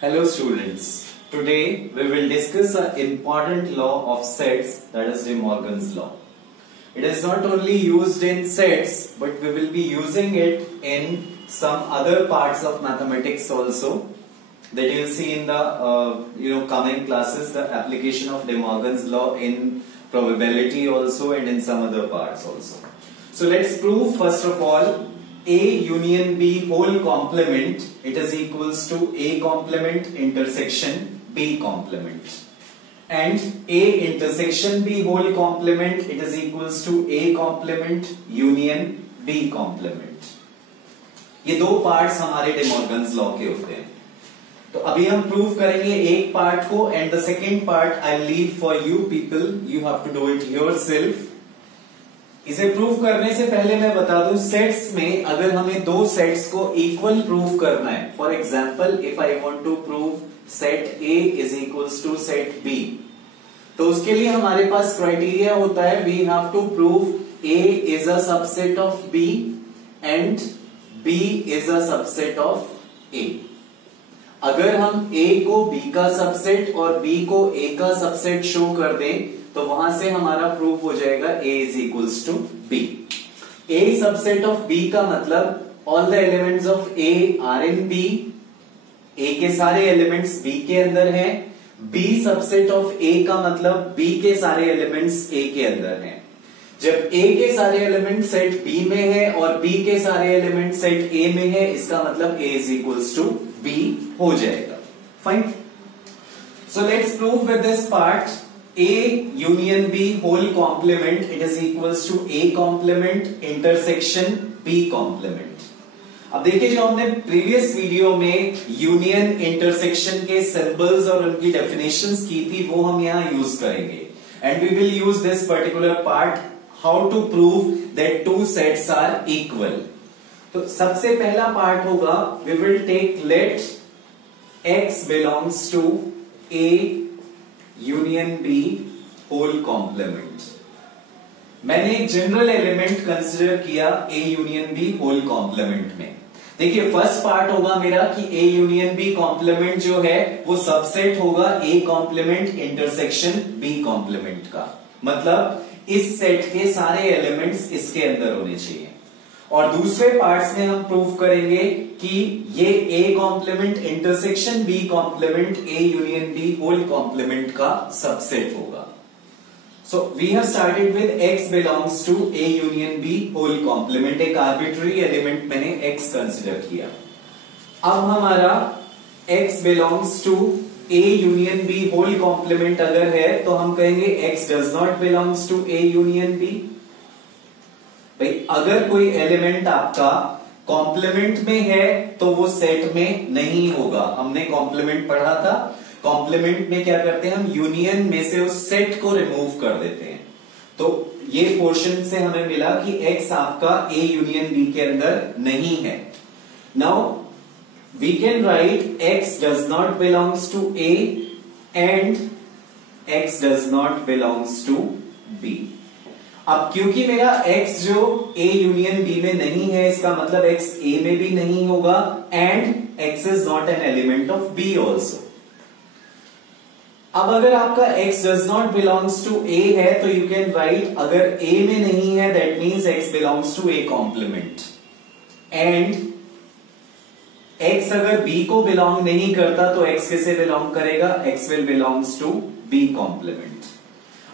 Hello students, today we will discuss an important law of sets, that is De Morgan's law. It is not only used in sets but we will be using it in some other parts of mathematics also, that you will see in the coming classes, the application of De Morgan's law in probability also and in some other parts also. So let's prove first of all A union B whole complement, it is equals to A complement intersection B complement, and A intersection B whole complement, it is equals to A complement union B complement. ये दो parts हमारे day Morgan's law के होते हैं. तो अभी हम prove करेंगे एक पार्ट को and the second part I leave for you people, you have to do it yourself. इसे प्रूव करने से पहले मैं बता दूं, सेट्स में अगर हमें दो सेट्स को इक्वल प्रूव करना है, for example if I want to prove set A is equals to set B, तो उसके लिए हमारे पास क्राइटेरिया होता है, we have to prove A is a subset of B and B is a subset of A. अगर हम A को B का सबसेट और B को A का सबसेट शो कर दें तो वहां से हमारा प्रूफ हो जाएगा A is equals to B. A subset of B का मतलब all the elements of A are in B, A के सारे एलिमेंट्स B के अंदर हैं. B सबसेट ऑफ A का मतलब B के सारे एलिमेंट्स A के अंदर हैं. जब A के सारे एलिमेंट सेट B में है और B के सारे एलिमेंट सेट A में है, इसका मतलब A is equals to B हो जाएगा. Fine. So let's prove with this part. A union B whole complement, it is equals to A complement intersection B complement. अब देखिए, जो हमने प्रीवियस वीडियो में यूनियन इंटरसेक्शन के सिंबल्स और उनकी डेफिनेशंस की थी, वो हम यहां यूज करेंगे and we will use this particular part how to prove that two sets are equal. तो सबसे पहला पार्ट होगा, we will take let X belongs to A union B whole complement. मैंने एक जनरल एलिमेंट कंसिडर किया A union B whole complement में. देखिए, first part होगा मेरा कि A यूनियन B कॉम्प्लीमेंट जो है वो सबसेट होगा A complement intersection B complement का. मतलब इस सेट के सारे एलिमेंट्स इसके अंदर होने चाहिए. और दूसरे पार्ट्स में हम प्रूव करेंगे कि ये A complement intersection B complement A union B whole complement का सबसेट होगा. So we have started with X belongs to A union B whole complement. एक आर्बिट्ररी एलिमेंट मैंने X कंसिडर किया. अब हमारा X belongs to A union B whole complement अगर है तो हम कहेंगे X does not belongs to A union B. भाई, अगर कोई एलिमेंट आपका कॉम्प्लीमेंट में है तो वो सेट में नहीं होगा. हमने कॉम्प्लीमेंट पढ़ा था. कॉम्प्लीमेंट में क्या करते हैं, हम यूनियन में से उस सेट को रिमूव कर देते हैं. तो ये पोर्शन से हमें मिला कि X आपका A यूनियन B के अंदर नहीं है. Now we can write X does not belongs to A and X does not belongs to B. अब क्योंकि मेरा X जो A यूनियन B में नहीं है, इसका मतलब X A में भी नहीं होगा and X is not an element of B also. अब अगर आपका X does not belongs to A है तो यू कैन राइट, अगर A में नहीं है that means X belongs to A complement, and X अगर B को बिलोंग नहीं करता तो X किसे बिलोंग करेगा, X will belongs to B complement.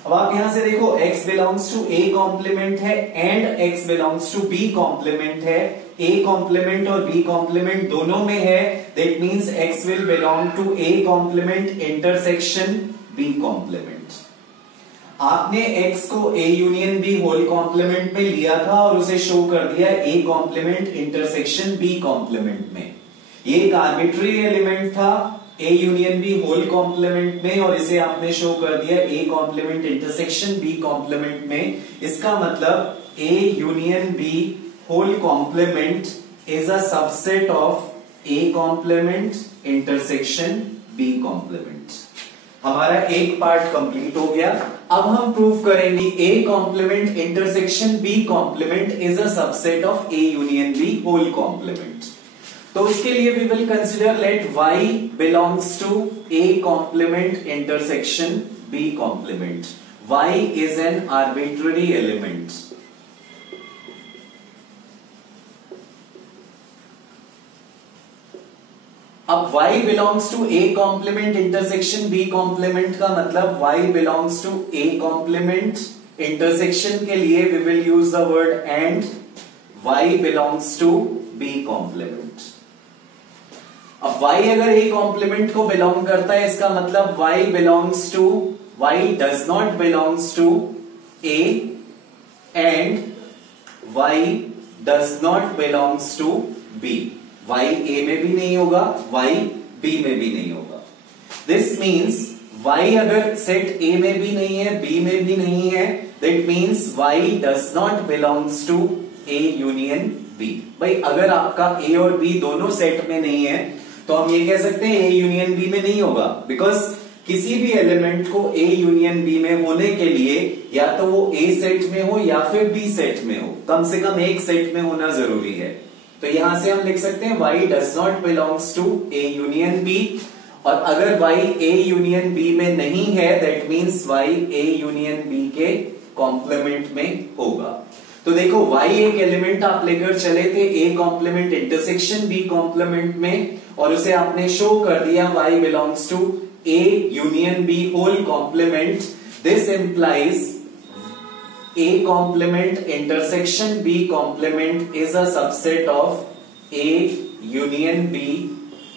अब आप यहां से देखो, X belongs to A complement है and X belongs to B complement है. A कॉम्प्लीमेंट और B कॉम्प्लीमेंट दोनों में है, that means X will belong to A complement intersection B complement. आपने X को A union B whole complement में लिया था और उसे शो कर दिया A complement intersection B complement में. ये एक आर्बिट्ररी एलिमेंट था A union B whole complement में और इसे आपने शो कर दिया A complement intersection B complement में. इसका मतलब A union B whole complement is a subset of A complement intersection B complement. हमारा एक पार्ट कंप्लीट हो गया. अब हम प्रूव करेंगे A complement intersection B complement is a subset of A union B whole complement. तो उसके लिए we will consider let y belongs to a complement intersection b complement. y is an arbitrary element. अब y belongs to a complement intersection b complement का मतलब y belongs to a complement intersection के लिए we will use the word and y belongs to b complement. अब y अगर a complement को belong करता है इसका मतलब y does not belongs to a and y does not belongs to b. y a में भी नहीं होगा, y b में भी नहीं होगा. दिस मीन्स y अगर सेट a में भी नहीं है, b में भी नहीं है, that means y does not belongs to a union b. भाई अगर आपका a और b दोनों सेट में नहीं है तो हम ये कह सकते हैं a यूनियन b में नहीं होगा, बिकॉज किसी भी एलिमेंट को a यूनियन b में होने के लिए या तो वो a सेट में हो या फिर b सेट में हो, कम से कम एक सेट में होना जरूरी है. तो यहां से हम लिख सकते हैं y does not belongs to a union b, और अगर y a यूनियन b में नहीं है that means y a union b के कॉम्प्लीमेंट में होगा. तो देखो y एक एलिमेंट आप लेकर चले थे a complement intersection b complement में, और उसे आपने शो कर दिया y belongs to a union b whole complement. This implies A complement intersection B complement is a subset of A union B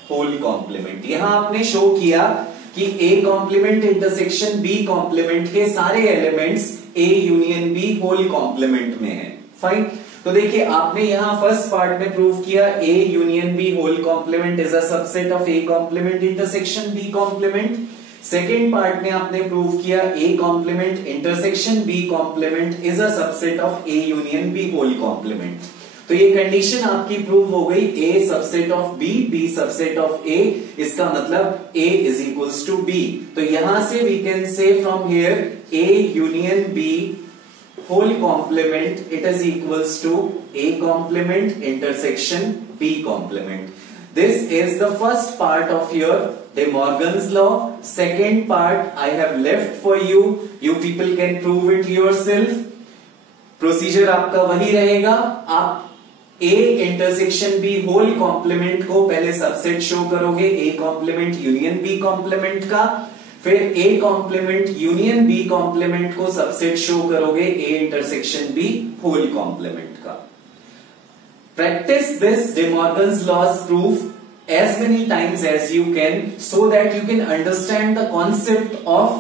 whole complement. यहां आपने शो किया कि A complement intersection B complement के सारे elements A union B whole complement में है. Fine. तो देखिए आपने यहां फर्स्ट पार्ट में प्रूव किया A union B whole complement is a subset of A complement intersection B complement. Second part में आपने प्रूव किया A complement intersection B complement is a subset of A union B whole complement. तो ये condition आपकी prove हो गई. A subset of B, B subset of A, इसका मतलब A is equals to B. तो यहां से we can say from here A union B whole complement it is equals to A complement intersection B complement. This is the first part of your De Morgan's law. Second part I have left for you. You people can prove it yourself. Procedure आपका वही रहेगा. आप A intersection B whole complement को पहले subset show करोगे A complement union B complement का, फिर A complement union B complement को सबसेट शो करोगे A intersection B whole complement का. Practice this De Morgan's laws proof as many times as you can so that you can understand the concept of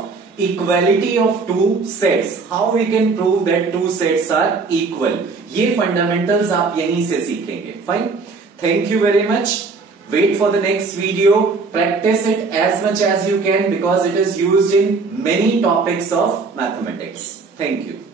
equality of two sets. How we can prove that two sets are equal. ये fundamentals आप यहीं से सीखेंगे. Fine. Thank you very much. Wait for the next video. Practice it as much as you can because it is used in many topics of mathematics. Thank you.